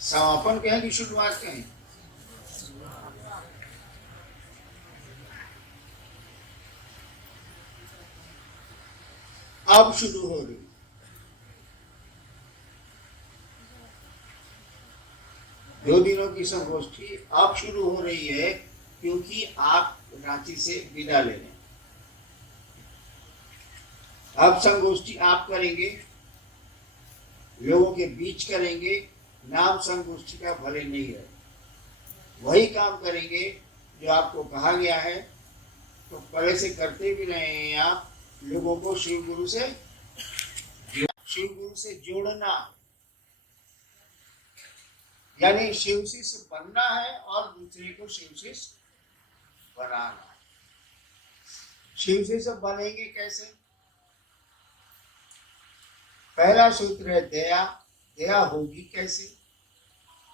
समापन कहें कि शुरुआत कहें? अब शुरू हो रही। दो दिनों की संगोष्ठी अब शुरू हो रही है क्योंकि आप रांची से विदा ले रहे हैं। अब संगोष्ठी आप करेंगे, लोगों के बीच करेंगे, नाम संगोष्ठी का भले नहीं है, वही काम करेंगे जो आपको कहा गया है। तो पहले से करते भी रहे हैं आप, लोगों को शिव गुरु से जोड़ना, यानी शिव शिष्य बनना है और दूसरे को शिव शिष्य बनाना। शिव शिष्य बनेंगे कैसे? पहला सूत्र है दया। दया होगी कैसे?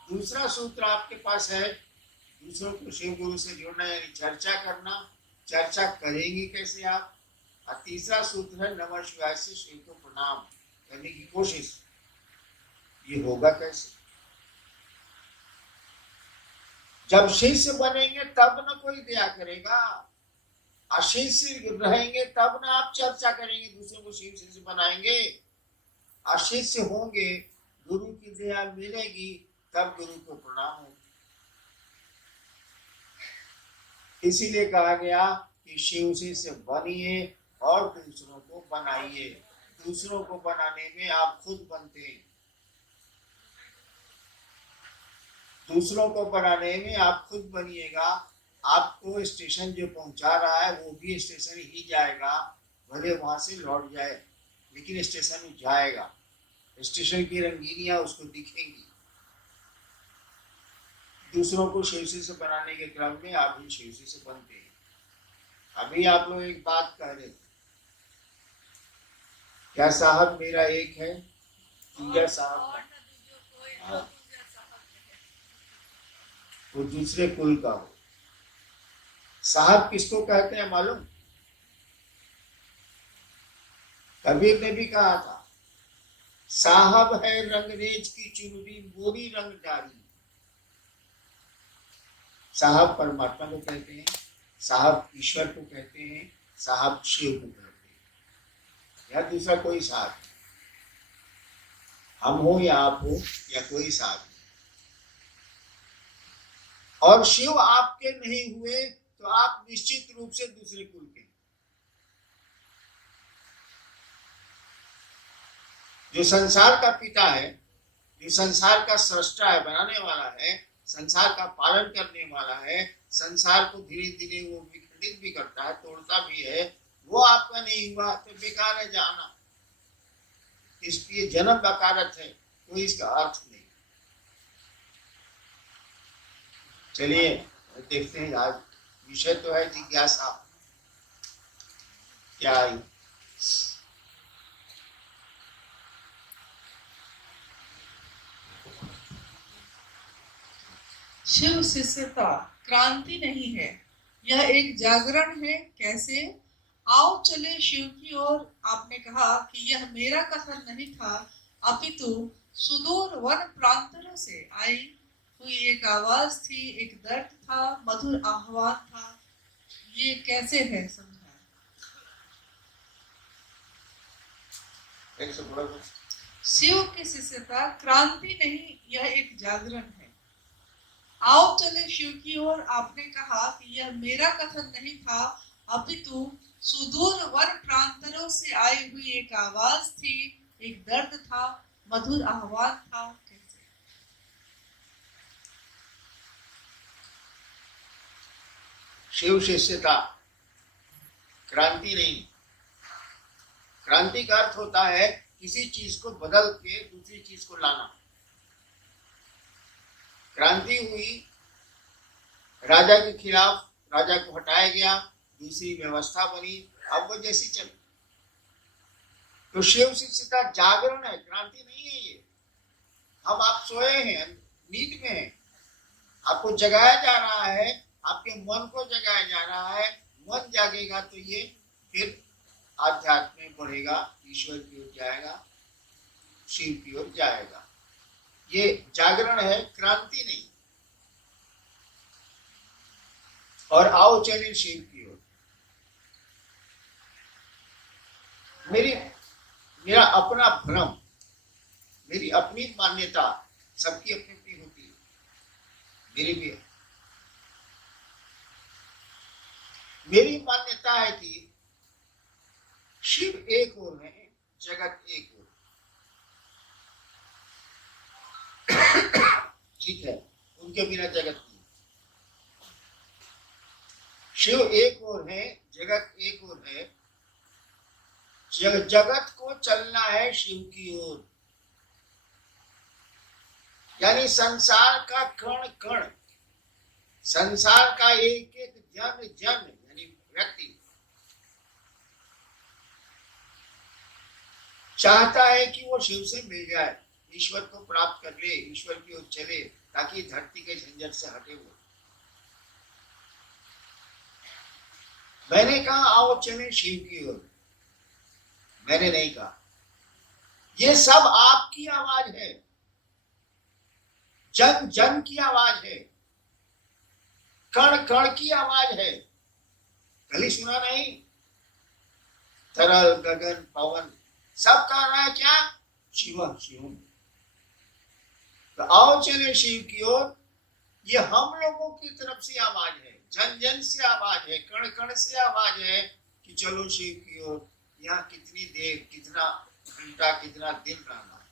दूसरा सूत्र आपके पास है दूसरों को शिव गुरु से जोड़ना, यानी चर्चा करना। चर्चा करेंगे कैसे आप? और तीसरा सूत्र है नमः शिवाय से शिव को प्रणाम करने की कोशिश। ये होगा कैसे? जब शिष्य बनेंगे तब न कोई दया करेगा, अशिष्य रहेंगे तब न आप चर्चा करेंगे, दूसरों को शिव शिष्य बनाएंगे। अशिष्य होंगे, गुरु की दया मिलेगी, तब गुरु को प्रणाम होगा। इसीलिए कहा गया कि शिव शिष्य बनिए और दूसरों को बनाइए। दूसरों को बनाने में आप खुद बनते हैं, दूसरों को बनाने में आप खुद बनिएगा। आपको स्टेशन जो पहुंचा रहा है वो भी स्टेशन ही जाएगा, भले वहां से लौट जाए, लेकिन स्टेशन जाएगा। स्टेशन की रंगीनियां उसको दिखेंगी। दूसरों को शिवसी से बनाने के क्रम में आप भी शिवसी से बनते हैं। अभी आप लोग एक बात कह रहे थे, क्या साहब मेरा एक है, दूजा साहब वो दूसरे कुल का हो। साहब किसको कहते हैं मालूम? कबीर ने भी कहा था, साहब है रंगरेज की चुनरी मोरी रंग डारी। साहब परमात्मा को कहते हैं, साहब ईश्वर को कहते हैं, साहब शिव को कहते हैं, या दूसरा कोई साहब, हम हो या आप हो या कोई साहब। और शिव आपके नहीं हुए तो आप निश्चित रूप से दूसरे कुल के। जो संसार का पिता है, जो संसार का सृष्टा है, बनाने वाला है, संसार का पालन करने वाला है, संसार को धीरे धीरे वो विखंडित भी करता है, तोड़ता भी है, वो आपका नहीं हुआ तो बेकार है जाना। इसलिए जन्म बकारत है, कोई इसका अर्थ नहीं। चलिए देखते हैं, आज विषय तो है जिज्ञासा। क्या आई? शिव शिष्यता क्रांति नहीं है, यह एक जागरण है। कैसे? आओ चले शिव की ओर। आपने कहा कि यह मेरा कथन नहीं था, अपितु सुदूर वन प्रांतों से आई हुई एक आवाज थी, एक दर्द था, मधुर आह्वान था। ये कैसे है समझा? शिव की शिष्यता क्रांति नहीं, यह एक जागरण है। आओ चले शिव की ओर। आपने कहा कि यह मेरा कथन नहीं था, अपितु सुदूर वन प्रांतरों से आई हुई एक आवाज थी, एक दर्द था, मधुर आह्वान था। कैसे? शिव शिष्यता क्रांति नहीं। क्रांति का अर्थ होता है किसी चीज को बदल के दूसरी चीज को लाना। क्रांति हुई, राजा के खिलाफ, राजा को हटाया गया, दूसरी व्यवस्था बनी, अब वो जैसी चली। तो शिव शिष्यता जागरण है, क्रांति नहीं है ये। हम आप सोए हैं, नींद में हैं, आपको जगाया जा रहा है, आपके मन को जगाया जा रहा है। मन जागेगा तो ये फिर आध्यात्म में बढ़ेगा, ईश्वर की ओर जाएगा, शिव की ओर जाएगा। ये जागरण है, क्रांति नहीं। और आओ चले शिव की ओर। मेरा अपना भ्रम, मेरी अपनी मान्यता, सबकी अपनी अपनी होती है, मेरी भी है। मेरी मान्यता है कि शिव एक और है, जगत एक और। ठीक है, उनके बिना जगत नहीं। शिव एक और है, जगत एक और है। जगत को चलना है शिव की ओर। यानी संसार का कण कण, संसार का एक एक जन जन यानी व्यक्ति चाहता है कि वो शिव से मिल जाए, ईश्वर को प्राप्त कर ले, ईश्वर की ओर चले, ताकि धरती के झंझट से हटे। वो मैंने कहा आओ चले शिव की ओर, मैंने नहीं कहा। ये सब आपकी आवाज है, जन जन की आवाज है, कण कण की आवाज है। कल ही सुना नहीं, तरल गगन पवन सब कह रहा है क्या? शिव शिव। तो आओ चले शिव की ओर, ये हम लोगों की तरफ से आवाज है, जन जन से आवाज है, कण कण से आवाज है कि चलो शिव की ओर। यहाँ कितनी देर, कितना घंटा, कितना दिन रहना है,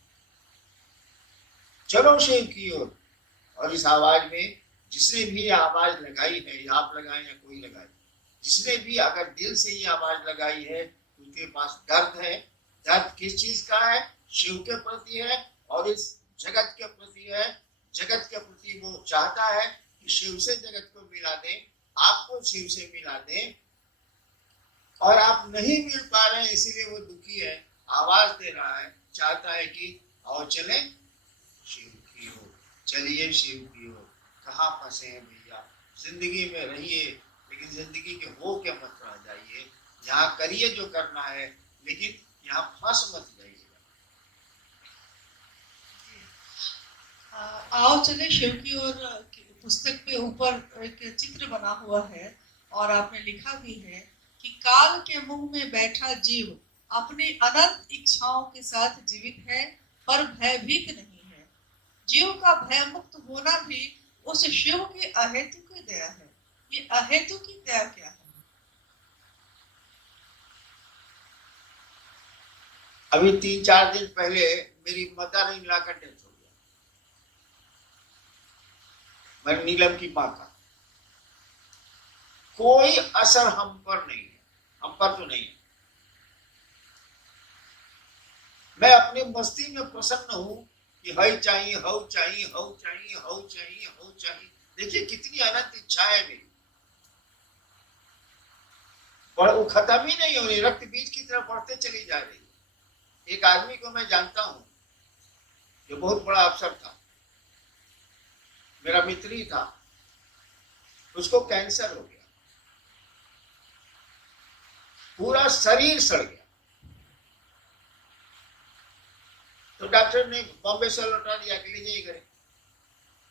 चलो शिव की ओर। और इस आवाज में जिसने भी आवाज लगाई है, आप लगाए या कोई लगाए, जिसने भी अगर दिल से ये आवाज लगाई है, उसके पास दर्द है। दर्द किस चीज का है? शिव के प्रति है और इस जगत के प्रति है। जगत के प्रति वो चाहता है कि शिव से जगत को मिला दे, आपको शिव से मिला दे, और आप नहीं मिल पा रहे हैं, इसीलिए वो दुखी है, आवाज दे रहा है, चाहता है कि आओ चले शिव की ओर, चलिए शिव की ओर। कहाँ फंसे हैं भैया? जिंदगी में रहिए, लेकिन जिंदगी के हो के मत रह जाइए। यहाँ करिए जो करना है, लेकिन यहाँ फंस मत जाइएगा। आओ चले शिव की ओर पुस्तक पे ऊपर एक चित्र बना हुआ है और आपने लिखा भी है कि काल के मुंह में बैठा जीव अपनी अनंत इच्छाओं के साथ जीवित है, पर भयभीत नहीं है। जीव का भय मुक्त होना भी उस शिव की अहेतु की दया है। ये अहेतु की दया क्या है? अभी 3-4 दिन पहले मेरी मदर इन लॉ का डेथ हो गया, मेरी नीलम की माँ का। कोई असर हम पर नहीं है, हम पर तो नहीं है। मैं अपनी मस्ती में प्रसन्न हूं कि हई चाहिए, हऊ चाहिए, हऊ चाहिए, हऊ चाहिए, हऊ चाहिए। देखिए कितनी अनंत इच्छा है मेरी, और वो खत्म ही नहीं हो रही, रक्त बीज की तरफ बढ़ते चली जा रही है। एक आदमी को मैं जानता हूं जो बहुत बड़ा अफसर था, मेरा मित्र ही था, उसको कैंसर हो गया, पूरा शरीर सड़ गया। तो डॉक्टर ने बॉम्बे से लौटा दिया कि लीजिए घरे।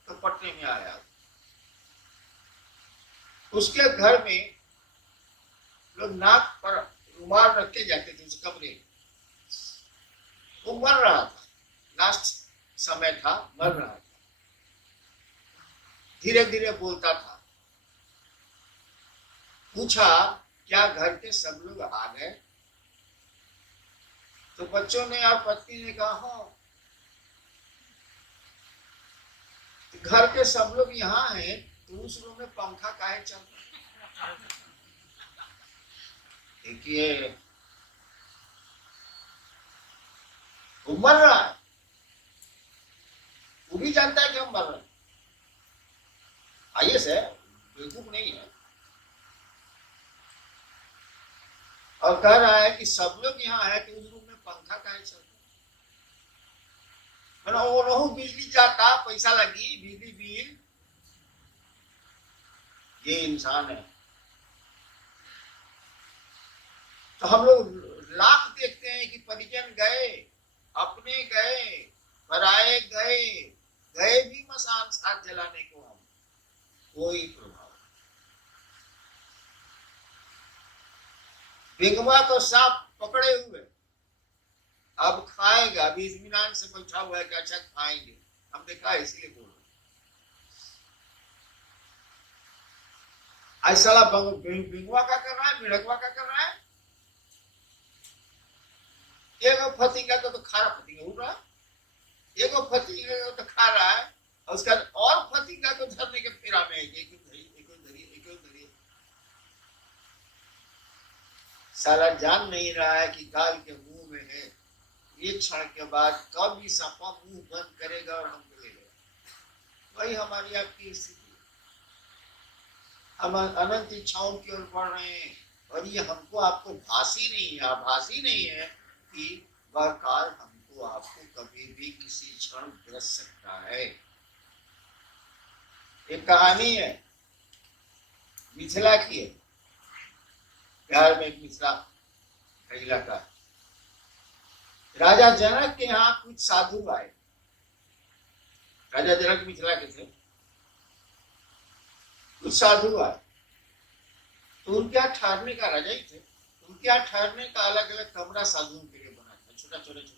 तो पटने में आया, उसके घर में लोग नाक पर रुमाल रख के जाते थे उस कमरे में। वो मर रहा था, लास्ट समय था, मर रहा था, धीरे धीरे बोलता था। पूछा क्या घर के सब लोग आ गए? तो बच्चों ने और पत्नी ने कहा हाँ। घर के सब लोग यहाँ हैं, तो उस रूम में पंखा काहे चल रहा है? देखिए वो मर रहा है, वो भी जानता है कि हम मर रहे हैं। आइए है, बेवकूफ नहीं है। और कह रहा है कि सब लोग यहाँ है, तो उस रूम में पंखा काहे चल रहा है? वो रहू बिजली जाता, पैसा लगी, बिजली बिल। ये इंसान है। तो हम लोग लाख देखते हैं कि परिजन गए, अपने गए, पर आए गए, गए भी मसान साथ जलाने को हम, कोई प्रभाव। बिंगवा तो सांप पकड़े हुए, अब खाएगा, अभी इत्मीनान से बैठा हुआ है कि अच्छा खाएंगे, हमने कहा इसलिए बोल रहे। आज साला बिंगवा का कर रहा है, बिड़कवा का कर रहा है। एगो फतिंगा तो खारा फतिंगा उड़ रहा है, एगो फतिंगा तो खा रहा है, और उसका और फतिंगा को धरने के फेरा में एक धरी। साला जान नहीं रहा है कि गाल के मुंह में है, एक क्षण के बाद कब भी सांपा मुंह बंद करेगा और हमको ले लेगा। वही हमारी आपकी स्थिति, हम अनंत इच्छाओं की ओर बढ़ रहे हैं, और ये हमको आपको भासी नहीं है कि वह काल हमको आपको कभी भी किसी क्षण ग्रस सकता है। एक कहानी है, मिथिला की है, बिहार में एक मिथिला इलाका। राजा जनक के यहाँ कुछ साधु आए। राजा जनक मिथिला के थे, कुछ साधु आए, तो उनके यहाँ ठहरने का, राजा ही थे, उनके यहाँ ठहरने का अलग अलग कमरा साधुओं के लिए बना था, छोटे।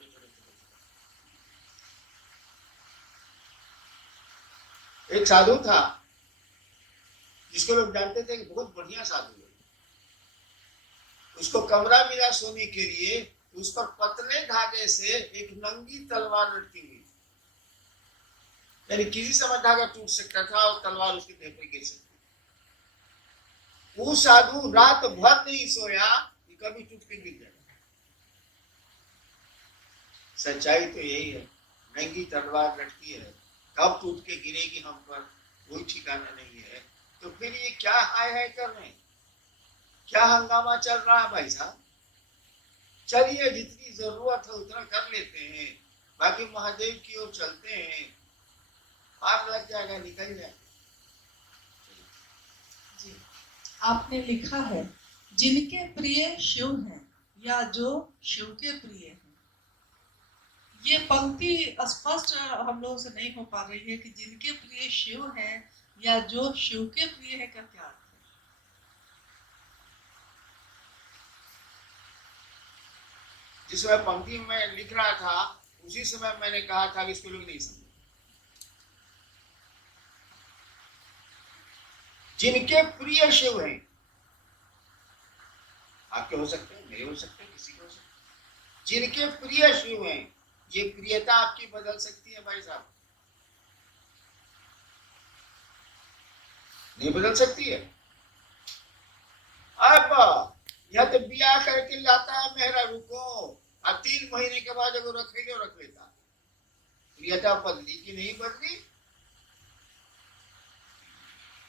एक साधु था जिसको लोग जानते थे कि बहुत बढ़िया साधु है। उसको कमरा मिला सोने के लिए, उस पर पतले धागे से एक नंगी तलवार लटकी हुई, यानी किसी समय धागा टूट सकता था और तलवार उसके देह पर गिर सकती। वो साधु रात भर नहीं सोया कि कभी टूट के गिर जाएगा। सच्चाई तो यही है, नंगी तलवार लटकी है, कब टूट के गिरेगी हम पर कोई ठिकाना नहीं है। तो फिर ये क्या हाय कर रहे हैं, क्या हंगामा चल रहा है भाई साहब? चलिए जितनी जरूरत है उतना कर लेते हैं, बाकी महादेव की ओर चलते हैं, पार लग जाएगा, निकल जाएगा। जी, आपने लिखा है जिनके प्रिय शिव हैं या जो शिव के प्रिय हैं। ये पंक्ति स्पष्ट हम लोगों से नहीं हो पा रही है कि जिनके प्रिय शिव हैं या जो शिव के प्रिय है, का क्या अर्थ है? जिस समय पंक्ति में लिख रहा था उसी समय मैंने कहा था कि इसको लोग नहीं समझे। जिनके प्रिय शिव हैं, आपके हो सकते हैं, मेरे हो सकते हैं, किसी के हो सकते हैं। जिनके प्रिय शिव हैं, ये प्रियता आपकी बदल सकती है भाई साहब, नहीं बदल सकती है। अब यह तो ब्याह करके लाता है मेहरा रुको, और 3 महीने के बाद अगर रख लेता, प्रियता बदली कि नहीं बदली?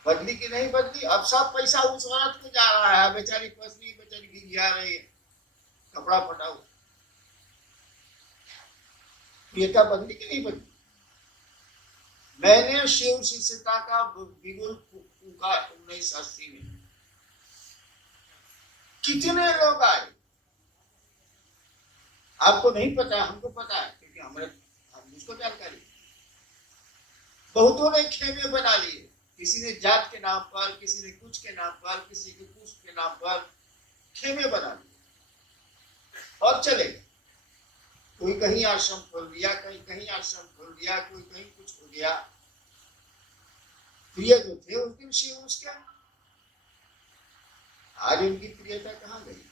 बदली कि नहीं बदली? अब सब पैसा उस औरत को जा रहा है, बेचारी पत्नी बेचारी गिर रही है, कपड़ा फटा हुआ। प्रियता बदली कि नहीं बदली? मैंने शिव शिष्यता का बिगुल फूका 1980 में। कितने लोग आए आपको नहीं पता, हमको पता है, क्योंकि हम मुझको जानकारी। बहुतों ने खेमे बना लिए, किसी ने जात के नाम पर, किसी ने कुछ के नाम पर, किसी के कुछ के नाम पर खेमे बना लिए और चले गए। कोई कहीं आश्रम खोल दिया, कहीं आश्रम खोल दिया, कोई कहीं कुछ हो गया। प्रिय जो थे उस दिन शिव उसके, आज उनकी प्रियता कहाँ गई?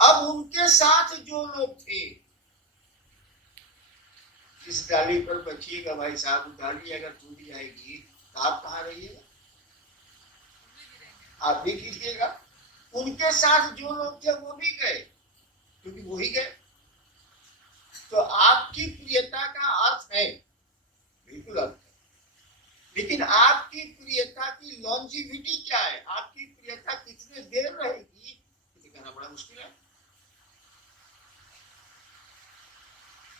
अब उनके साथ जो लोग थे, जिस डाली पर बचिएगा भाई साहब, डाली अगर टूट जाएगी तो आप कहाँ रहिएगा? आप भी कीजिएगा। उनके साथ जो लोग थे वो भी गए, क्योंकि वो ही गए। तो आपकी प्रियता का अर्थ है, बिल्कुल अर्थ है, लेकिन आपकी प्रियता की लॉन्जिविटी क्या है? आपकी प्रियता कितने देर रहेगी, इसे कहना बड़ा मुश्किल है।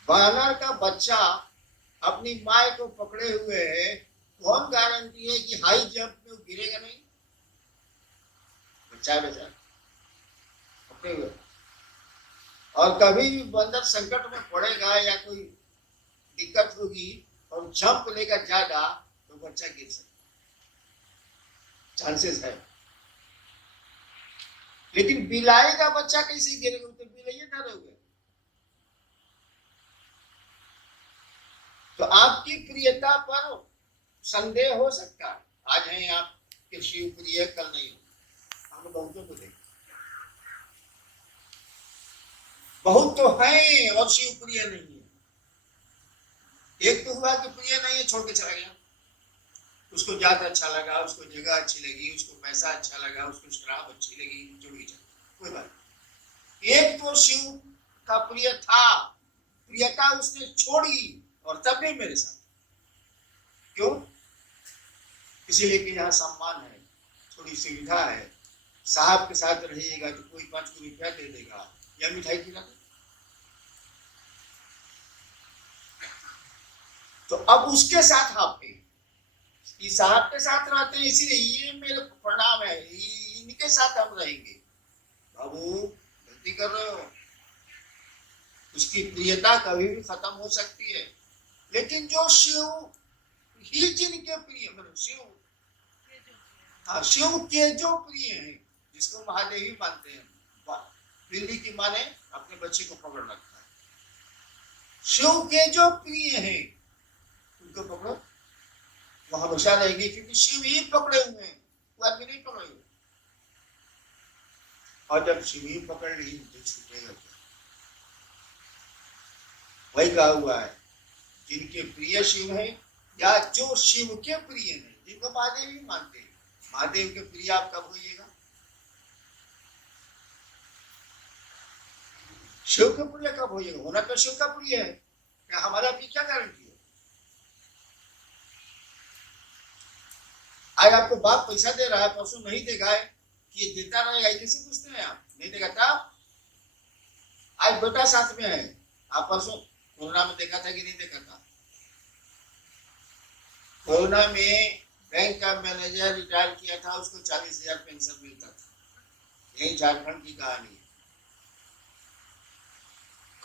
बानर का बच्चा अपनी माँ को पकड़े हुए है, कौन गारंटी है कि हाई जंप में वो गिरेगा नहीं? बच्चा बेचारा पकड़े हुए, और कभी भी बंदर संकट में पड़ेगा या कोई दिक्कत होगी और जंप लेगा ज्यादा तो बच्चा गिर सकता, चांसेस है। लेकिन बिलाई का बच्चा कैसे गिरेगा, तो बिलाइए डरोगे। तो आपकी प्रियता पर संदेह हो सकता है। आज हैं आप कि शिव प्रिय, कल नहीं हो। हमने बहुतों को देखा, बहुत तो हैं और शिव प्रिय नहीं है। एक तो हुआ कि प्रिय नहीं है, छोड़ के चला गया। उसको जात अच्छा लगा, उसको जगह अच्छी लगी, उसको पैसा अच्छा लगा, उसको शराब अच्छी लगी, छोड़ के चला, कोई बात नहीं। एक तो शिव का प्रिय था, प्रियता उसने छोड़ी और तब भी मेरे साथ। क्यों? इसीलिए कि यहाँ सम्मान है, थोड़ी सुविधा है, साहब के साथ रहिएगा तो कोई 5 रुपया दे देगा या मिठाई खिला दे। तो अब उसके साथ आप साहब के साथ रहते हैं, इसीलिए ये मेरे प्रणाम है, इनके साथ हम रहेंगे। बाबू गलती कर रहे हो, उसकी प्रियता कभी भी खत्म हो सकती है। लेकिन जो शिव ही जिनके प्रिय, मतलब शिव, हाँ, शिव के जो प्रिय हैं, जिसको महादेवी मानते हैं, बिल्ली की माँ ने अपने बच्चे को पकड़ रखा है। शिव के जो प्रिय हैं उनको पकड़ो, वो हमेशा रहेगी, क्योंकि शिव ही पकड़े हुए हैं, वो आदमी नहीं पकड़े हुए। और जब शिव ही पकड़ ली तो छूटेगा क्या? वही कहा हुआ है, जिनके प्रिय शिव हैं या जो शिव के प्रिय हैं, जिनको महादेव ही मानते हैं। महादेव के प्रिय आप कब होइएगा? शिव के प्रिय कब होइएगा? होना तो शिव का प्रिय है, क्या हमारा भी क्या गारंटी है? आज आपको बाप पैसा दे रहा है, परसों नहीं देगा है कि ये देता रहेगा, कैसे पूछते हैं आप? नहीं देगा तब। आज बेटा साथ में है, आप परसों कोरोना में देखा था कि नहीं देखा था? कोरोना में बैंक का मैनेजर रिटायर किया था, उसको 40,000 पेंशन मिलता था। यही झारखंड की कहानी है।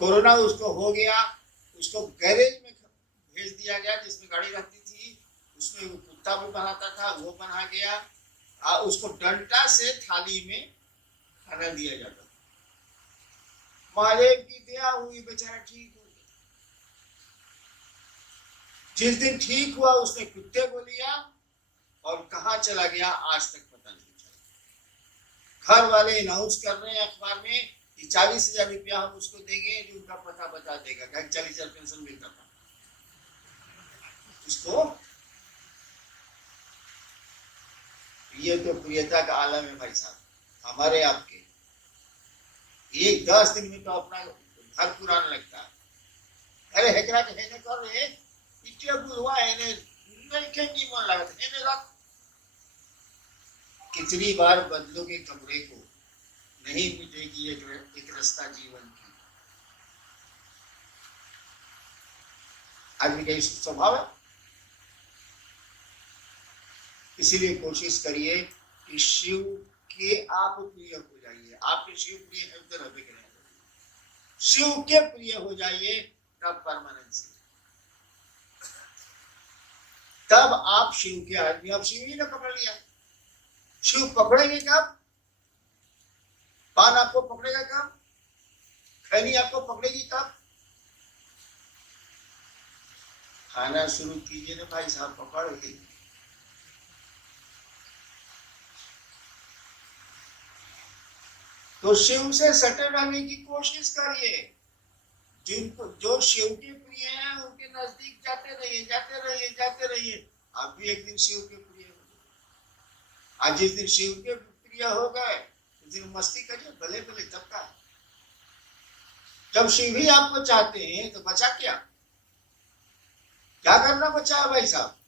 कोरोना उसको हो गया, उसको गैरेज में भेज दिया गया जिसमें गाड़ी रहती थी, उसमें वो कुत्ता भी बनाता था, वो बना गया। उसको डंडा से थाली में खाना दिया जाता था। महादेव की दया हुई, बेचारा ठीक हो गया। जिस दिन ठीक हुआ उसने कुत्ते को लिया और कहाँ चला गया आज तक पता नहीं चला। घर वाले अनाउंस कर रहे हैं अखबार में कि 40,000 रुपया हम उसको देंगे जो उनका पता बता देगा। 40,000 पेंशन मिलता था उसको। ये तो प्रियता का आलम है भाई साहब, हमारे आपके। एक 10 दिन में तो अपना घर पुराना लगता है। अरे हेकरा के हेने कर रहे इतने बुलवा हेने नहीं खेंगी मन लगता हेने रख। कितनी बार बदलोगे कमरे को, नहीं मिटेगी एक रास्ता जीवन की। आदमी का ये स्वभाव है। इसीलिए कोशिश करिए कि शिव के आप प्रिय हो जाइए। आपके शिव प्रिय है उधर हमें के नहीं, शिव के प्रिय हो जाइए, तब परमानेंसी, तब आप शिव के आदमी। आप शिव ही ना पकड़ लिया, शिव पकड़ेंगे कब? पान आपको पकड़ेगा कब? खैनी आपको पकड़ेगी कब? खाना शुरू कीजिए ना भाई साहब, पकड़ के। तो शिव से सटे रहने की कोशिश करिए। जिनको जो शिव के प्रिय हैं उनके नजदीक जाते रहिए, जाते रहिए, जाते रहिए। आप भी एक दिन शिव के प्रिय हो। आज जिस दिन शिव के प्रिय हो गए उस दिन मस्ती करिए, भले भले तब का। जब शिव ही आपको चाहते हैं तो बचा क्या? क्या करना बचा है भाई साहब?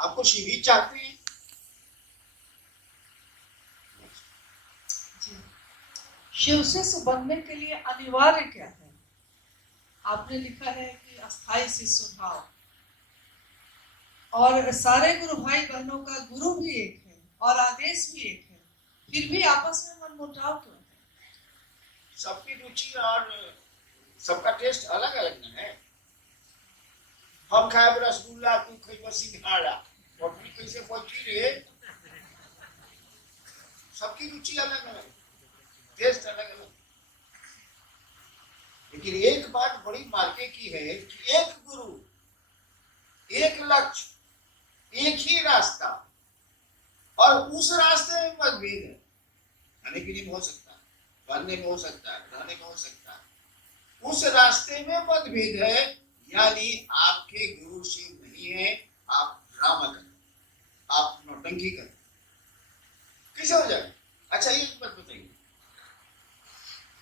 आपको शिव ही चाहते हैं। शिव से संबंधने के लिए अनिवार्य क्या है? आपने लिखा है कि अस्थाई शिष्य भाव, और सारे गुरु भाई बहनों का गुरु भी एक है और आदेश भी एक है, फिर भी आपस में मनमुटाव क्यों है? सबकी रुचि और सबका टेस्ट अलग अलग है। हम खाए रसगुल्ला, तू खाई सिंघाड़ा, पटरी कैसे पहुंची रे? सबकी रुचि अलग अलग, टेस्ट अलग अलग। लेकिन एक बात बड़ी मार्के की है कि एक गुरु, एक लक्ष्य, एक ही रास्ता, और उस रास्ते में मतभेद है। खाने पीने में हो सकता है, पढ़ने में हो सकता है, रहने में हो सकता है, उस रास्ते में मतभेद है। यानी आपके गुरु शिव नहीं है, आप ड्रामा कर, आप नौटंकी कर, कैसे हो जाए? अच्छा एक बात बताइए,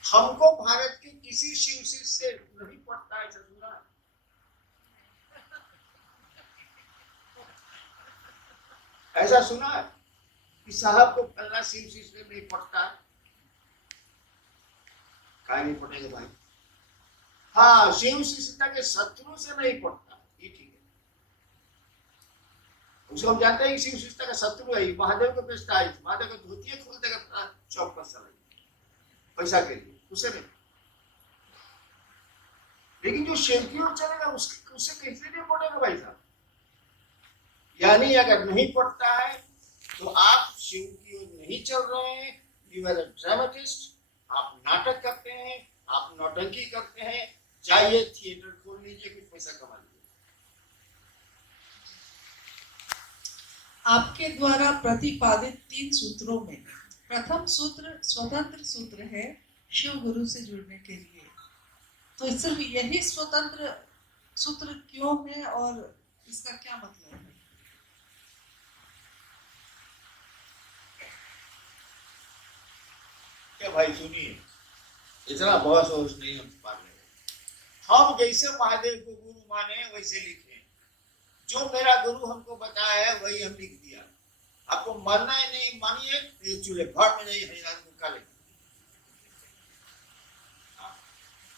हमको भारत के किसी शिव से नहीं पड़ता है सुना? ऐसा सुना है कि साहब को फलना शिव से नहीं पड़ता? काय नहीं पड़ेगा भाई? हाँ, शिव शिष्यता के शत्रु से नहीं पड़ता, ये ठीक है। उसको हम जानते हैं कि शिव शिष्यता का शत्रु है, महादेव को बेचता है, महादेव को धोतिया खोल देगा चौक पर साला, पैसा के लिए, उसे नहीं। लेकिन जो शिव की ओर चलेगा उससे कैसे नहीं पड़ेगा भाई साहब? यानी अगर नहीं पड़ता है तो आप शिव की ओर नहीं चल रहे हैं, यू आर अ ड्रामेटिस्ट, आप नाटक करते हैं, आप नौटंकी करते हैं। जाइए थिएटर खोल लीजिए, कुछ पैसा कमा लीजिए। आपके द्वारा प्रतिपादित 3 सूत्रों में प्रथम सूत्र स्वतंत्र सूत्र है शिव गुरु से जुड़ने के लिए, तो सिर्फ यही स्वतंत्र सूत्र क्यों है और इसका क्या मतलब है? क्या भाई सुनिए, इतना बहस वहस नहीं हम पार रहे। हम जैसे महादेव को गुरु माने वैसे लिखे, जो मेरा गुरु हमको बताया है वही हम लिख दिया। आपको मानना है नहीं मानिए, तो चूल्हे भाट में जाइए, हरिदान को काले।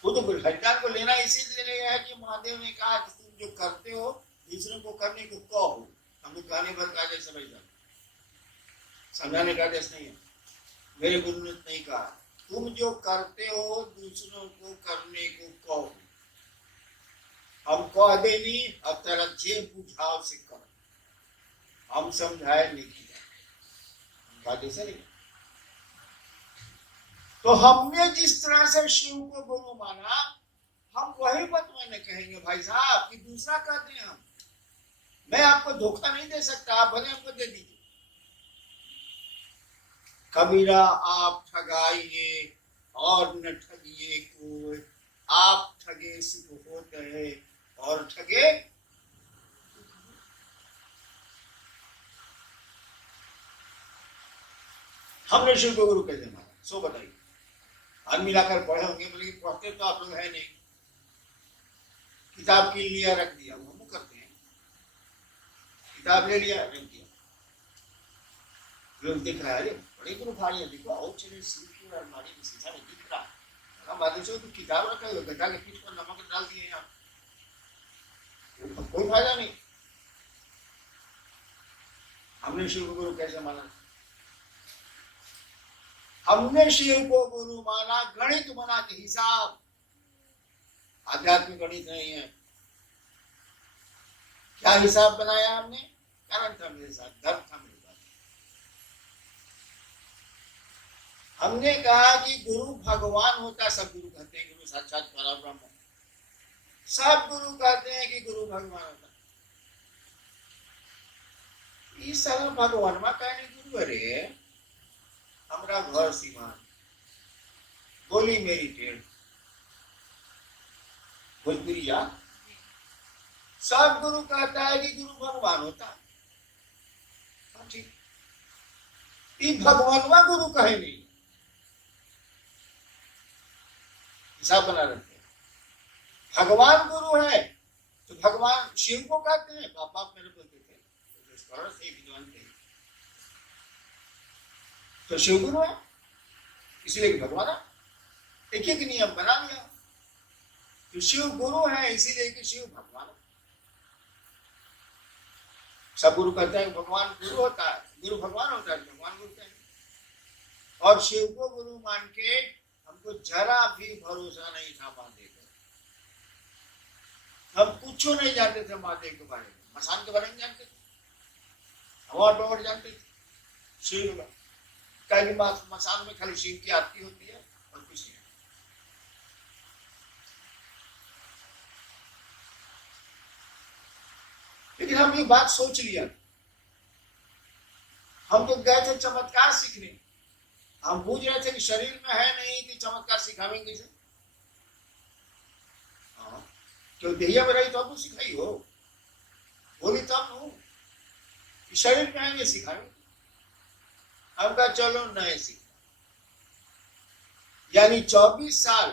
वो तो हरिदान को लेना इसीलिए लिया है कि महादेव ने कहा कि तुम जो करते हो दूसरों को करने को कहो। हमको कहने भर का आदेश समझ समझाने का आदेश नहीं है। मेरे गुरु ने नहीं कहा तुम जो करते हो दूसरों को करने को कहो। हम कह देनी अब तेरा जे बुझाव से कर, हम समझाए नहीं किया, बात ऐसा नहीं। तो हमने जिस तरह से शिव को गुरु माना, हम वही बतवाने कहेंगे भाई साहब कि दूसरा कहते हैं हम। मैं आपको धोखा नहीं दे सकता, आप भले हमको दे दीजिए। कबीरा आप ठगाइए और न ठगिए कोई, आप ठगे सुख होते है और ठगे। हमने शिव को गुरु कैसे माना, सो बताइए। हम मिलाकर पढ़े होंगे, बोले पढ़ते तो आप लोग है नहीं, किताब की लिया रख दिया, हम करते हैं, किताब ले लिया रख दिया, लोग दिख रहा है, अरे बड़े गुरु भाई है, देखो और चले शिव की अलमारी में शीशा में दिख रहा है। बात तो किताब रखा है, गधा के पीठ पर नमक डाल दिए यहाँ, कोई फायदा नहीं। हमने शिव को गुरु कैसे माना? हमने शिव को गुरु माना गणित बना के हिसाब, आध्यात्मिक गणित नहीं है। क्या हिसाब बनाया हमने? कारण था मेरे साथ, धर्म था मेरे साथ। हमने कहा कि गुरु भगवान होता, सब गुरु कहते हैं गुरु साक्षात परब्रह्म, सब गुरु कहते हैं कि गुरु भगवान होता। इस साल भगवान मा कहने गुरु, अरे हमरा घर सीमान, बोली मेरी टेढ़, भोजपुरिया। सब गुरु कहता है कि गुरु भगवान होता, ठीक। ये भगवान गुरु कहे नहीं, हिसाब बना रखते हैं। भगवान गुरु है तो भगवान शिव को कहते हैं, बाप बाप मेरे बोलते थे, विद्वान थे, तो शिव गुरु है इसीलिए भगवान है। एक एक नियम बना लिया, तो शिव गुरु है इसीलिए कि शिव भगवान है। सब गुरु कहते हैं भगवान गुरु होता है, गुरु भगवान होता है, भगवान गुरु कहते हैं। और शिव को गुरु मान के हमको जरा भी भरोसा नहीं था बांधे का। हम कुछ नहीं जानते थे महादेव के बारे में, मसान के बारे में जानते थे, हवा डोर जानते थे, शिव का मसान में खाली शिव की आरती होती है और कुछ नहीं। लेकिन हम ये बात सोच लिया, हम तो गए थे चमत्कार सीखने, हम पूछ रहे थे कि शरीर में है नहीं कि चमत्कार सिखावेंगे से, क्यों देहिया में रही तो आपको सिखाई हो, बोली तब हो कि शरीर में आएंगे सिखाएंगे। हम कहा चलो नए सीख, यानी 24 साल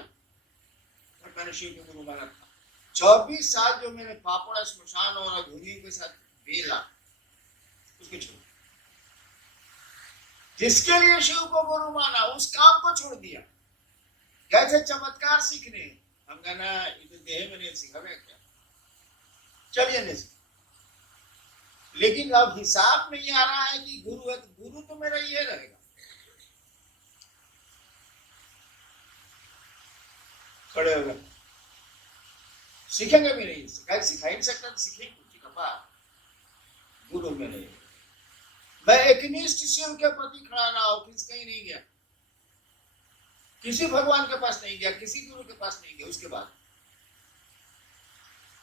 मैंने शिव के गुरु माना था, 24 साल जो मैंने पापड़ा स्मशान और अघुनियों के साथ बेला, उसको छोड़, जिसके लिए शिव को गुरु माना उस काम को छोड़ दिया। कैसे चमत्कार सीखने, हम कहना इसे देह में नहीं सीखा क्या, चलिए नहीं सीखा। लेकिन अब हिसाब में ये आ रहा है कि गुरु है तो गुरु तो मेरा ये रहेगा, खड़े हो गए, सीखेंगे भी नहीं, सिखा नहीं सकता, सीखेंगे कुछ कपा, गुरु में नहीं। मैं एकनिष्ठ शिव के प्रति खड़ा रहा हूं, कहीं नहीं गया, किसी भगवान के पास नहीं गया, किसी गुरु के पास नहीं गया, उसके बाद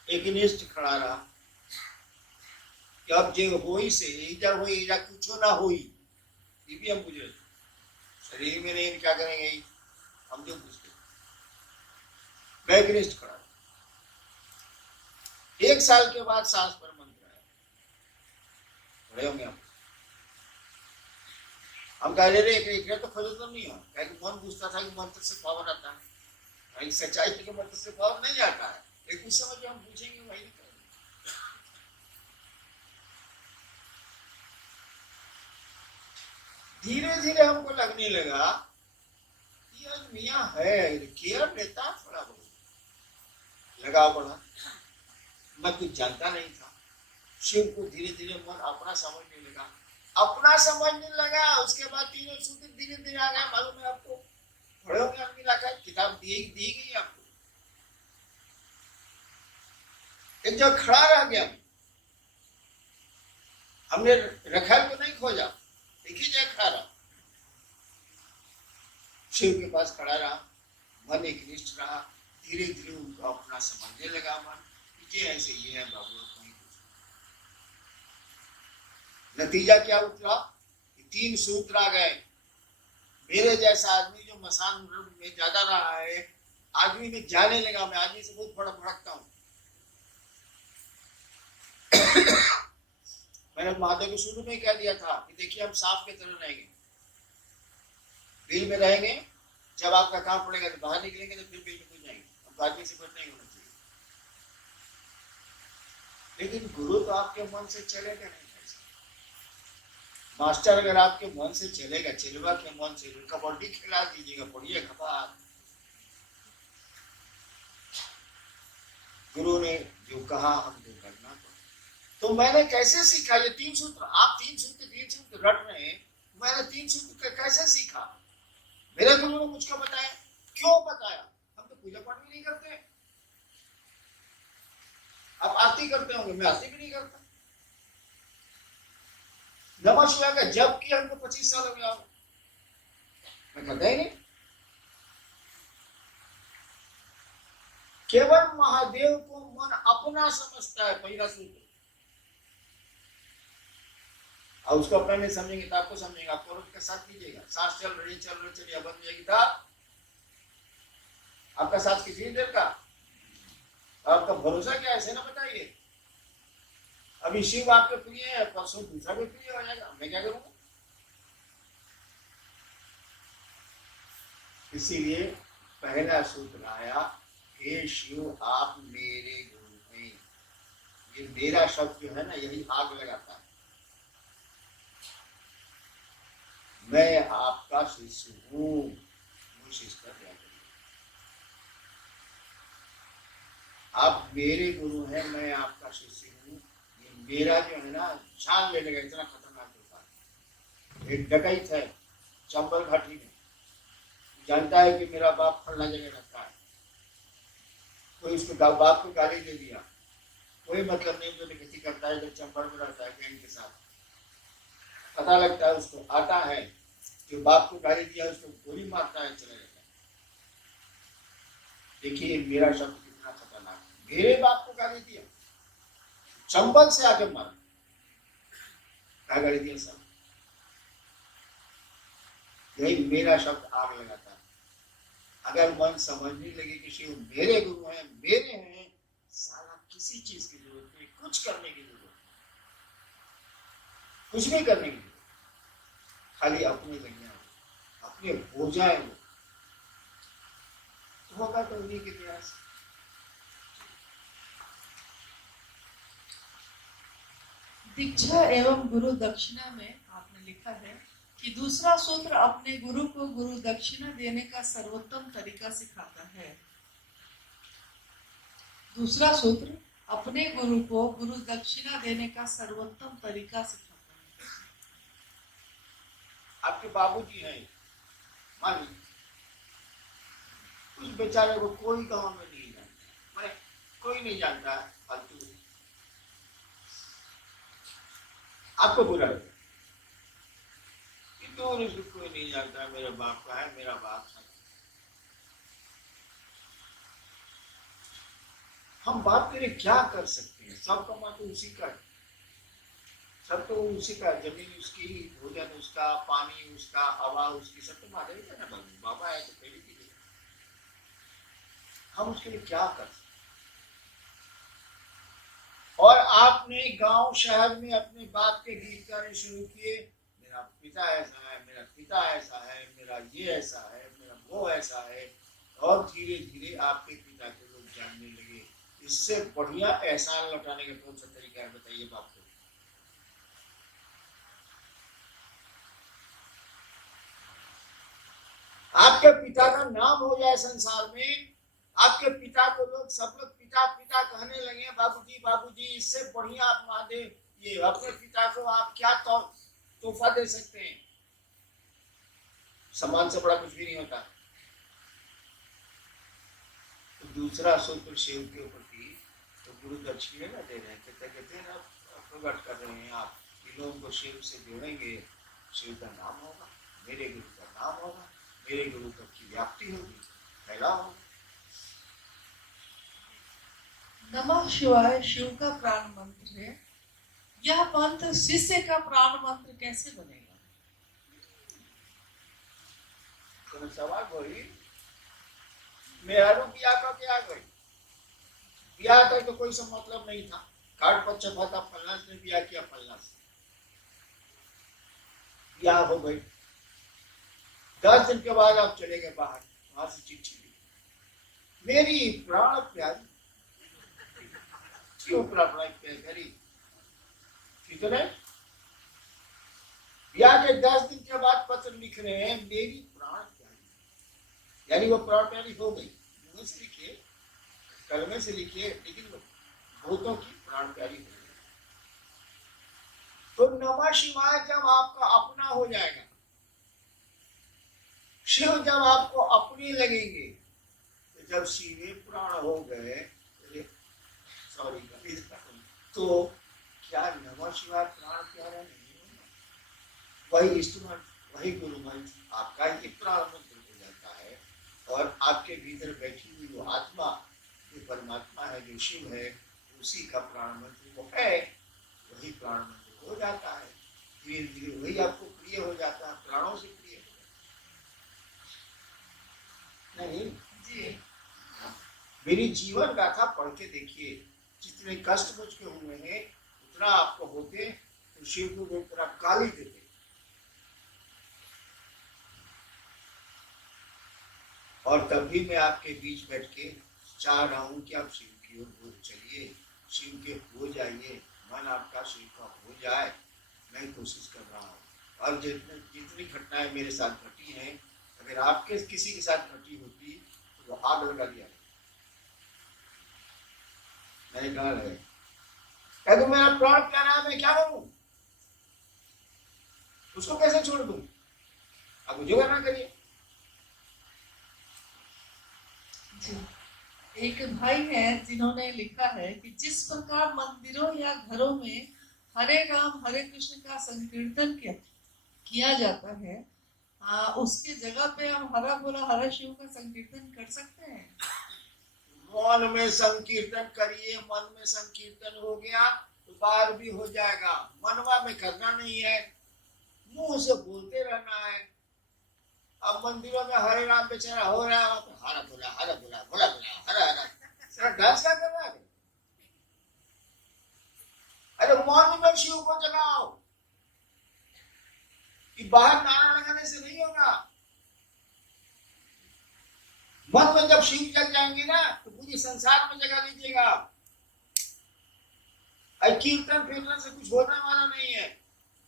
एकनिष्ठ खड़ा रहा कि अब जो होई से इजा होई, इजा कुछ ना होई, ये भी हम पूछ रहे, शरीर में नहीं क्या करेंगे, हम जो पूछते, मैं एकनिष्ठ खड़ा। 1 साल के बाद सांस पर मंत्र आया, खड़े होंगे हम कह रहे एक तो खोज तो नहीं हो, मन पूछता था कि मंत्र से पावर आता है, सच्चाई के मंत्र से पावर नहीं आता है, लेकिन उस समय जो हम पूछेंगे वही नहीं। धीरे धीरे हमको लगने लगा कि आज मियाँ है, केयर लेता थोड़ा बहुत, लगा पड़ा। मैं कुछ जानता नहीं था, शिव को धीरे धीरे मन अपना समझने लगा, अपना समझने लगा। उसके बाद तीनों सूत्र धीरे धीरे आ गया, मालूम है आपको, बड़े होंगे आदमी लाकर किताब दी गई आपको, एक जगह खड़ा रह गया, हमने रखाल को नहीं खोजा, एक ही जगह खड़ा रहा, शिव के पास खड़ा रहा, मन एकनिष्ठ रहा, धीरे धीरे उनको अपना समझने लगा मन, ये ऐसे ये है बाबू। नतीजा क्या उतरा, 3 सूत्र आ गए। मेरे जैसा आदमी जो मसान में ज्यादा रहा है, आदमी में जाने लगा, मैं आदमी से बहुत बड़ा भड़कता हूं। मैंने महादेव को शुरू में कह दिया था कि देखिए हम सांप की तरह रहेंगे, बिल में रहेंगे, जब आपका काम पड़ेगा तो बाहर निकलेंगे, तो फिर बिल में घुस जाएंगे, हमको आदमी से बच नहीं होना चाहिए। लेकिन गुरु तो आपके मन से चलेगा नहीं, मास्टर अगर आपके मन से चलेगा, चिलवा के मन से कबड्डी खिला दीजिएगा, पढ़िए खबा। गुरु ने जो कहा हमको करना, तो मैंने कैसे सीखा ये 3 सूत्र, आप 3 सूत्र रट रहे हैं, मैंने 3 सूत्र कैसे सीखा, मेरे गुरु ने मुझको बताया। क्यों बताया, हम तो पूजा पाठ भी नहीं करते, आप आरती करते होंगे, मैं आरती भी नहीं करता, नमः शिवाय का जब किया हमको 25 साल हो गया, मैं करता ही नहीं। केवल महादेव को मन अपना समझता है, पहला सूत्र, और उसको अपना नहीं समझेंगे तो आपको समझेंगे, आपको और उसका साथ दीजिएगा। सांस चल रही चलिए, बंद जाएगी था आपका साथ किसी देर का, आपका भरोसा क्या है, ना बताइए। अभी शिव आपके प्रिय है, परसों दूसरा भी प्रिय हो जाएगा, मैं क्या करूंगा। इसीलिए पहला सूत्र आया, हे शिव आप मेरे गुरु हैं। ये मेरा शब्द जो है ना, यही आग लगाता है, मैं आपका शिष्य हूं, शिष्य क्या करिए, आप मेरे गुरु हैं, मैं आपका शिष्य हूं। मेरा जो है ना, जान लेने का इतना खतरनाक होता है। एक डकैत है चंबल घाटी में, जानता है कि मेरा बाप फलना जगह रहता है, कोई उसको बाप को गाली दे दिया, कोई मतलब नहीं। जो किसी करता है, बच्चा बढ़ रहता है गैंग के साथ, पता लगता है उसको, आता है जो बाप को गाली दिया उसको गोली मारता है, चला जाता है। देखिए मेरा शब्द कितना खतरनाक है। मेरे बाप को गाली दिया, चंबल से आके मारा, क्या गाली दिया सब? यही मेरा शब्द आग लगाता है। अगर मन समझने लगे कि शिव मेरे गुरु हैं, मेरे हैं, साला किसी चीज की जरूरत नहीं, कुछ करने की जरूरत नहीं, कुछ भी करने की जरूरत, खाली अपने लग जाए, अपने हो जाए वो, तो होगा तो उन्हीं के प्रयास। दीक्षा एवं गुरु दक्षिणा में आपने लिखा है कि दूसरा सूत्र अपने गुरु को गुरु दक्षिणा देने का सर्वोत्तम तरीका सिखाता है। दूसरा सूत्र अपने गुरु को गुरु दक्षिणा देने का सर्वोत्तम तरीका सिखाता है। आपके बाबूजी हैं, मान लीजिए उस बेचारे को कोई गांव में नहीं जानता, माने कोई नहीं जानता है, फालतू आपको बुरा लगे कि दूर उसको कोई नहीं जानता, मेरे बाप का है, मेरा बाप है। हम बाप के लिए क्या कर सकते हैं? सब कमा तो उसी का है, सब तो उसी का, जमीन उसकी, भोजन उसका, पानी उसका, हवा उसकी, सब तो माधव का ना। बाबा है तो पहले की, हम उसके लिए क्या कर सकते? और आपने गांव शहर में अपने बाप के गीत गाने शुरू किए, मेरा पिता ऐसा है, मेरा पिता ऐसा है, मेरा ये ऐसा है, मेरा वो ऐसा है, और धीरे धीरे आपके पिता के लोग जानने लगे। इससे बढ़िया एहसान लौटाने का कौन सा तरीका है बताइए बाप को? आपके पिता का नाम हो जाए संसार में, आपके पिता को लोग, सब लोग पिता पिता कहने लगे, बाबूजी बाबूजी, इससे बढ़िया आप महादेव ये अपने पिता को आप क्या तोहफा दे सकते हैं? सम्मान से बड़ा कुछ भी नहीं होता। तो दूसरा सूत्र शिव के ऊपर थी, तो गुरु दक्षिणा ना दे रहे हैं, कहते हैं ना, प्रकट कर रहे हैं आप, इन लोगों को शिव से जोड़ेंगे, शिव का नाम होगा, मेरे गुरु का नाम होगा, मेरे गुरु तक की व्याप्ति होगी, फैला होगा। नमः शिवाय शिव का प्राण मंत्र है। यह मंत्र शिष्य का प्राण मंत्र कैसे बनेगा? तो सवाल वही, मेरा ब्याह का क्या गई, ब्याह का तो कोई सा मतलब नहीं था, कार्ड पर छपा था फलना से ब्याह किया, फलना से ब्याह हो गई। 10 दिन के बाद आप चले गए बाहर, वहां से चिट्ठी ली, मेरी प्राण प्यारी, क्यों प्राण प्यारी? कितने ब्याह के 10 दिन के बाद पत्र लिख रहे हैं, मेरी प्राण प्यारी, यानी वो प्राण प्यारी हो गई। मुंह से लिखिए, कलमे से लिखिए, लेकिन भूतों की प्राण प्यारी हो गई। तो नमः शिवाय जब आपका अपना हो जाएगा, शिव जब आपको अपने लगेंगे, तो जब शिवे प्राण हो गए, सॉरी, तो क्या नमः शिवाय प्राण प्यारा नहीं होगा? वही इंस्ट्रूमेंट, वही गुरु मंत्र आपका ही प्राण मंत्र हो जाता है, और आपके भीतर बैठी हुई वो आत्मा जो परमात्मा है, जो शिव है, उसी का प्राण मंत्र वो है, वही प्राण मंत्र हो जाता है। धीरे धीरे वही आपको प्रिय हो जाता है, प्राणों से प्रिय हो जाता है। नहीं जी, मेरी जीवन गाथा पढ़ के देखिए, जितने कष्ट मुझके हुए हैं उतना आपको होते, तो शिव को एक तरफ गाली देते, और तब भी मैं आपके बीच बैठ के चाह रहा हूं कि आप शिव की ओर चलिए, शिव के हो जाइए, मन आपका शिव का हो जाए, मैं कोशिश कर रहा हूँ। और जितनी घटनाएं मेरे साथ घटी हैं, अगर आपके किसी के साथ घटी होती तो वो आग लगा दिया। मैंने कहा है, क्या तुम मेरा प्राण प्यारा है, मैं क्या करूं? उसको कैसे छोड़ दूं? अब मुझे करना करिए। एक भाई है जिन्होंने लिखा है कि जिस प्रकार मंदिरों या घरों में हरे राम हरे कृष्ण का संकीर्तन किया जाता है, उसके जगह पे हम हरा बोला हरा शिव का संकीर्तन कर सकते हैं। मन में संकीर्तन करिए, मन में संकीर्तन हो गया तो बाहर भी हो जाएगा। मनवा में करना नहीं है, मुंह से बोलते रहना है। अब मंदिरों में हरे राम बेचारा हो रहा है, हरा बोला हरा बोला बोला बोला हरा हरा, डांस क्या कर रहा है? अरे मन में शिव को जगाओ, कि बाहर नारा लगाने से नहीं होगा। मन में जब शिव जग जाएंगे ना तो पूरी संसार में जगा दीजिएगा। कीर्तन फिरने से कुछ होने वाला नहीं है।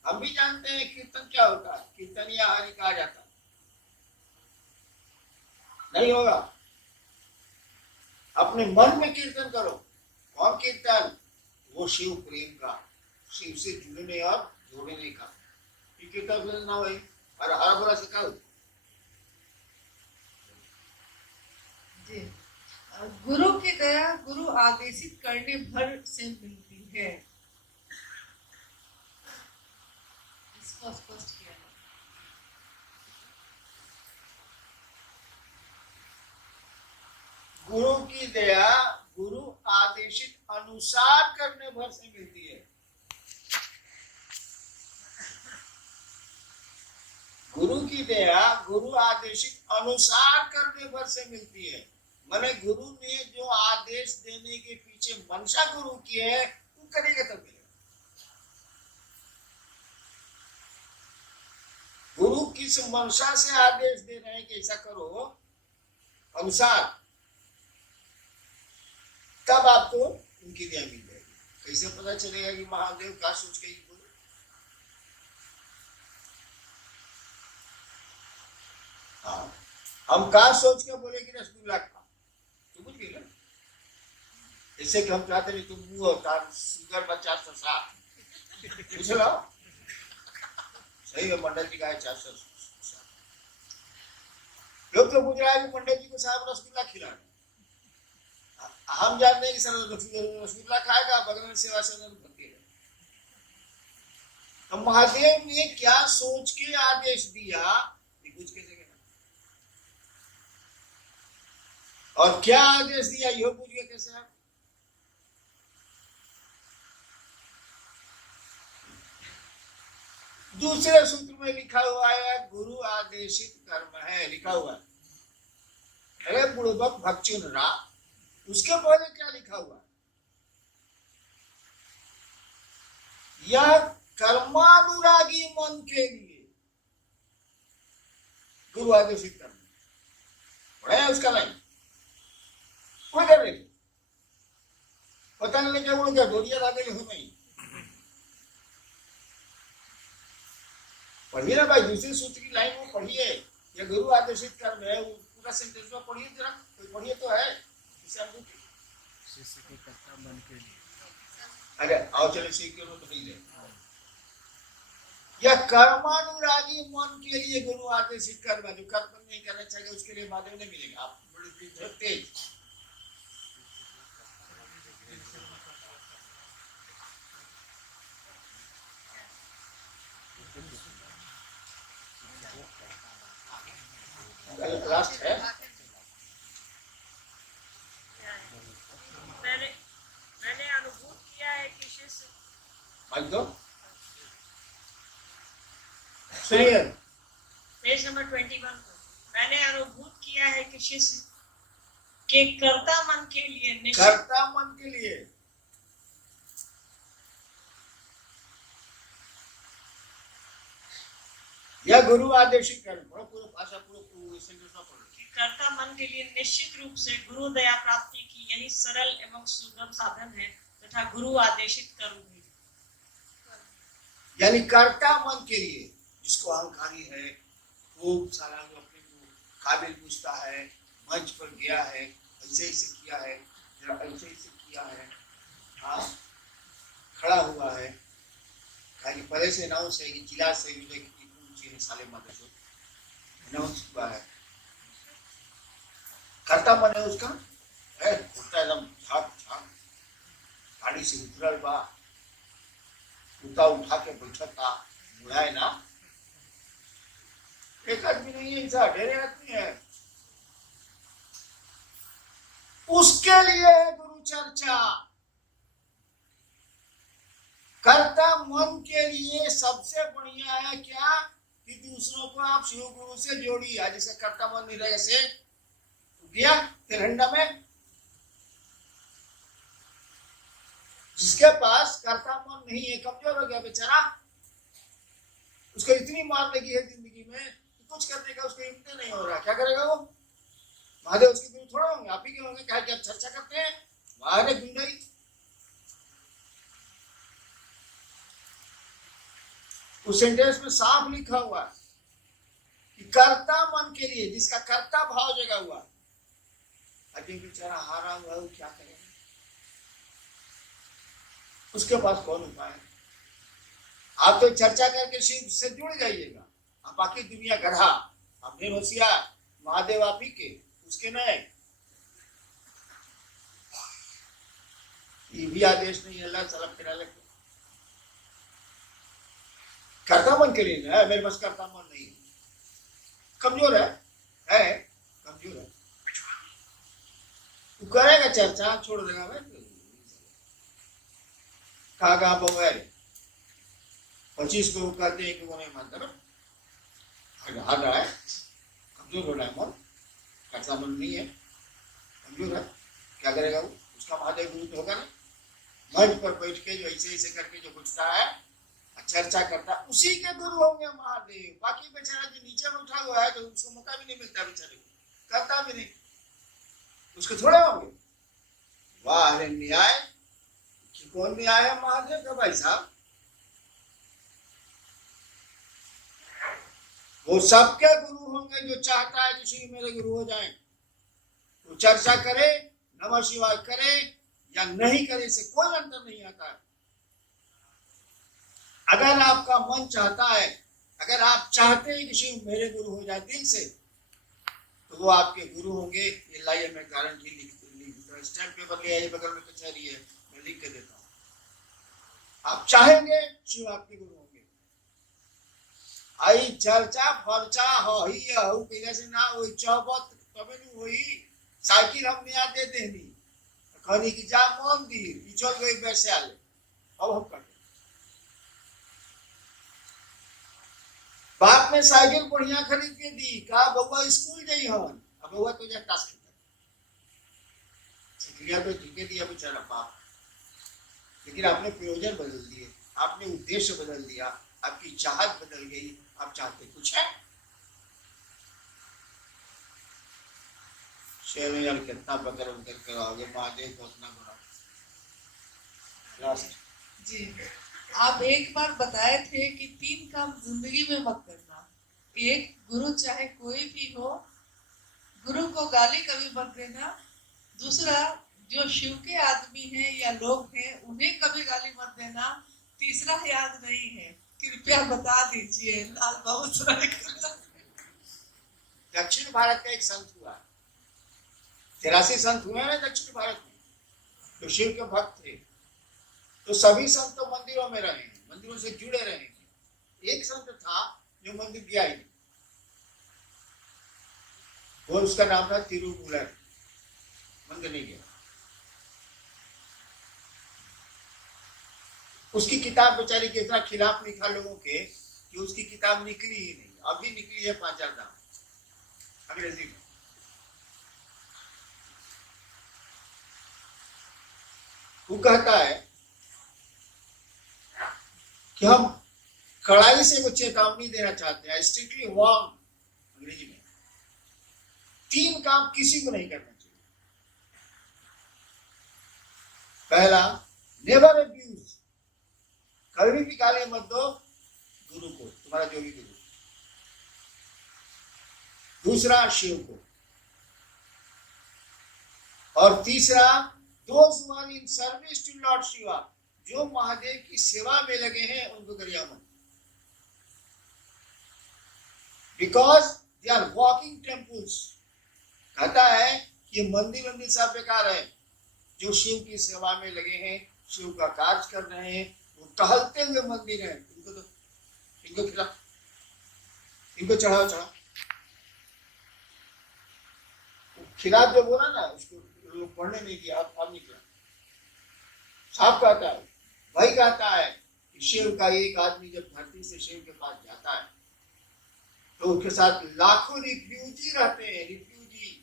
हम भी जानते हैं कीर्तन क्या होता है, कीर्तन या हरि कहा जाता है, नहीं होगा। अपने मन में कीर्तन करो। और कीर्तन वो शिव प्रेम का, शिव से जुड़ने और जोड़ने का कीर्तन ना भाई। और हर बोला सिखाओ जी। गुरु की दया गुरु आदेशित करने भर से मिलती है। इसको स्पष्ट किया। गुरु की दया गुरु आदेशित अनुसार करने भर से मिलती है। गुरु की दया गुरु आदेशित अनुसार करने भर से मिलती है। माने गुरु ने जो आदेश देने के पीछे मंशा गुरु की है, वो करेगा तब मिलेगा। गुरु किस मंशा से आदेश दे रहे हैं कि ऐसा करो अनुसार, तब आपको उनकी दया मिल जाएगी। कैसे पता चलेगा कि महादेव क्या सोच के बोले? हाँ, हम क्या सोच के बोले कि रसगुल्ला खा, तो बुझ गए ना। ऐसे कि हम चाहते नहीं तुम मुंह और शुगर में 407 पूछ लो। सही है, मंडल जी का है 407। लोग तो पूछ रहा है कि मंडल जी को साहब रसगुल्ला खिला। हम जानते हैं कि सर रसगुल्ला खाएगा, बगल में सेवा सदन भरती है। तो महादेव ने क्या सोच के आदेश दिया ये कुछ कैसे कहना, और क्या आदेश दिया यह पूछ के कैसे आप। दूसरे सूत्र में लिखा हुआ है गुरु आदेशित कर्म है, लिखा हुआ है। अरे बुड़बक भक्चुन रा, उसके पहले क्या लिखा हुआ? यह कर्मानुरागी मन के लिए गुरु आदेशित कर्म पढ़े उसका लाइन कोई कर रहे पता नहीं क्या बोलो, क्या डोरिया ला गई हो नहीं। पढ़िए ना भाई, दूसरे सूत्र की लाइन वो पढ़िए। यह गुरु आदेशित कर्म है, पूरा सेंटेंस में पढ़िए जरा, कोई पढ़िए तो है। शिष्य के कर्ता मन के लिए। अरे आओ चले सीख के तो नहीं रहे। यह कर्मानुरागी मन के लिए गुरु आदेशित कर्म है। जो कर्म नहीं करना चाहिए उसके लिए महादेव नहीं मिलेगा। आप बड़े तेज लास्ट है। मैंने अनुभूत किया है कि शिष्य पेज नंबर 21 को, मैंने अनुभूत किया है कि शिष्य के कर्ता मन के लिए, कर्ता मन के लिए यह गुरु आदेशित कर्म, पूरा भाषा पूरा सेंटेंस में पढ़ो। कर्ता मन के लिए निश्चित रूप से गुरु दया प्राप्ति की यही सरल एवं सुगम साधन है तथा गुरु आदेशित कर्म है। यानी कर्ता मन के लिए, जिसको अहंकारी है, खूब सारा अपने को काबिल पूछता है, मंच पर गया है, ऐसे ऐसे किया है, ऐसे ऐसे किया है, हाँ खड़ा हुआ है, खाली पहले से अनाउंस है कि जिला से मिले कि साले माता से अनाउंस हुआ है। कर्ता मन है उसका है। गाड़ी से उतरल बा, उता उठा के बैठता, बुढ़ाए ना, एक आदमी नहीं है, ऐसा ढेरे आदमी है। उसके लिए गुरु चर्चा। कर्ता मन के लिए सबसे बढ़िया है क्या कि दूसरों को आप शिव गुरु से जोड़िए। जैसे कर्ता मन नहीं रहे से गया तिरंडा में, जिसके पास कर्ता मन नहीं है, कमजोर हो गया बेचारा, उसको इतनी मार लगी है जिंदगी में कि कुछ करने का उसको हिम्मत नहीं हो रहा, क्या करेगा वो? महादेव उसके गुरु थोड़ा होंगे, आप ही के होंगे, क्या आप चर्चा करते हैं वाह गुंडाई। उस सेंटेंस में साफ लिखा हुआ है कि कर्ता मन के लिए, जिसका कर्ता भाव जगा हुआ, अभी बेचारा हारा हुआ है, क्या करेगा? उसके पास कौन उपाय है? आप तो चर्चा करके शिव से जुड़ जाइएगा, आप बाकी दुनिया गधा, आप नहीं होशियार, महादेव आप ही के, उसके नहीं। ये भी आदेश नहीं अल्लाह सलाम फिरा लगे। कर्ता मन के लिए है, मेरे पास कर्ता मन नहीं है, कमजोर है कमजोर है, तू करेगा चर्चा, छोड़ देगा मैं कहा बगैर 25 को कहते हैं कि वो नहीं मानता ना, हार रहा है, कमजोर हो रहा है मन, कर्ता मन नहीं है, कमजोर है, क्या करेगा वो? उसका महादेव गुरु तो होगा ना, मंच पर बैठ के जो ऐसे ऐसे करके जो पूछता है, चर्चा करता, उसी के गुरु होंगे महादेव। बाकी बेचारा जो नीचे में उठा हुआ है तो उसको मौका भी नहीं मिलता, बेचारे को करता भी नहीं, उसके थोड़े होंगे। वाह अरे न्याय, कि कौन न्याय है महादेव का भाई साहब? वो सबके गुरु होंगे जो चाहता है किसी मेरे गुरु हो जाए, वो चर्चा करे, नमः शिवाय करे या नहीं करे, इससे कोई अंतर नहीं आता है। अगर आपका मन चाहता है, अगर आप चाहते हैं कि शिव मेरे गुरु हो जाए दिल से, तो वो आपके गुरु होंगे। ये लाइए मैं गारंटी लिख स्टैम्प पेपर ले आइए, बगल में कचहरी है, मैं लिख के देता हूँ। आप चाहेंगे शिव आपके गुरु होंगे। आई चर्चा फर्चा हो ही हो कइला से ना होई, चौबत तबे नु होई। साइकिल हम नया दे देनी, कहनी कि जा मंदिर चल गई वैसे आले, अब हम कर बाप ने साइकिल बढ़िया खरीद के दी, कहा बउआ स्कूल जाई हन, अब बउआ तो जा टास्क सिखलिया तो ठीक है दिया बेचारा बाप, लेकिन आपने प्रयोजन बदल दिए, आपने उद्देश्य बदल दिया, आपकी चाहत बदल गई, आप चाहते कुछ है। चलो यार कितना बकर उतर कराओगे, महादेव को उतना बड़ा जी। आप एक बार बताए थे कि 3 काम जिंदगी में मत करना। एक, गुरु चाहे कोई भी हो, गुरु को गाली कभी मत देना। दूसरा, जो शिव के आदमी हैं या लोग हैं उन्हें कभी गाली मत देना। तीसरा याद नहीं है, कृपया बता दीजिए। लाल बाबू दक्षिण भारत का एक संत हुआ, 83 संत हुए ना दक्षिण भारत में, तो शिव के भक्त थे। तो सभी संत तो मंदिरों में रहे, मंदिरों से जुड़े रहे। एक संत था जो मंदिर गया ही नहीं, वो उसका नाम था तिरुमूलर, मंदिर नहीं गया। उसकी किताब बेचारी के इतना खिलाफ लिखा लोगों के कि उसकी किताब निकली ही नहीं, अभी निकली है 5,000 दाम अंग्रेजी में। वो कहता है कि हम कड़ाई से वो चेतावनी देना चाहते हैं, स्ट्रिक्टली वार्न, अंग्रेजी में 3 काम किसी को नहीं करना चाहिए। पहला, नेवर अब्यूज, कभी भी गाली मत दो गुरु को, तुम्हारा जो भी गुरु। दूसरा, शिव को। और तीसरा, those who are in service to lord Shiva, जो महादेव की सेवा में लगे हैं उनको गरिया मत, because they are walking temples. कहता है कि मंदिर सब बेकार है, जो शिव की सेवा में लगे हैं शिव का कार्य कर रहे हैं, वो टहलते हुए मंदिर है, इनको खिला, इनको चढ़ाओ चढ़ाओ। खिलाफ जो बोला ना, उसको लोग पढ़ने नहीं दिया, अब निकला। साफ कहता है, भाई कहता है कि शिव का एक आदमी जब धरती से शिव के पास जाता है तो उसके साथ लाखों रिफ्यूजी रहते हैं, रिफ्यूजी।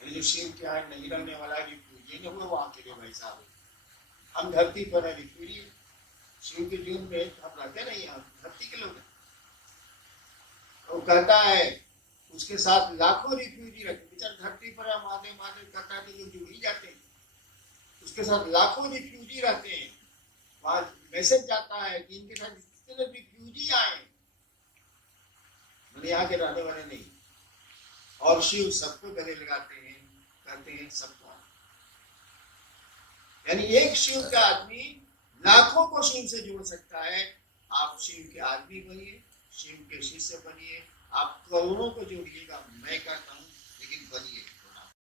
जो शिव के यहाँ नहीं रहने वाला रिफ्यूजी नहीं हुआ, वहां के लिए भाई साहब हम धरती पर है, रिफ्यूजी। शिव के जीवन में हम रहते नहीं, हम धरती के लोग हैं। वो कहता है उसके साथ लाखों रिफ्यूजी रहते, बेचारे धरती पर महादेव महादेव कहता है तो जो जुड़ ही जाते हैं, उसके साथ लाखों रिफ्यूजी रहते हैं। वहां मैसेज जाता है कि इनके साथ जितने रिफ्यूजी आए, मैंने यहाँ के रहने वाले नहीं, और शिव सबको गले लगाते हैं, कहते हैं सबको। यानी एक शिव का आदमी लाखों को शिव से जोड़ सकता है। आप शिव के आदमी बनिए, शिव के शिष्य बनिए, आप करोड़ों को जोड़िएगा। मैं कहता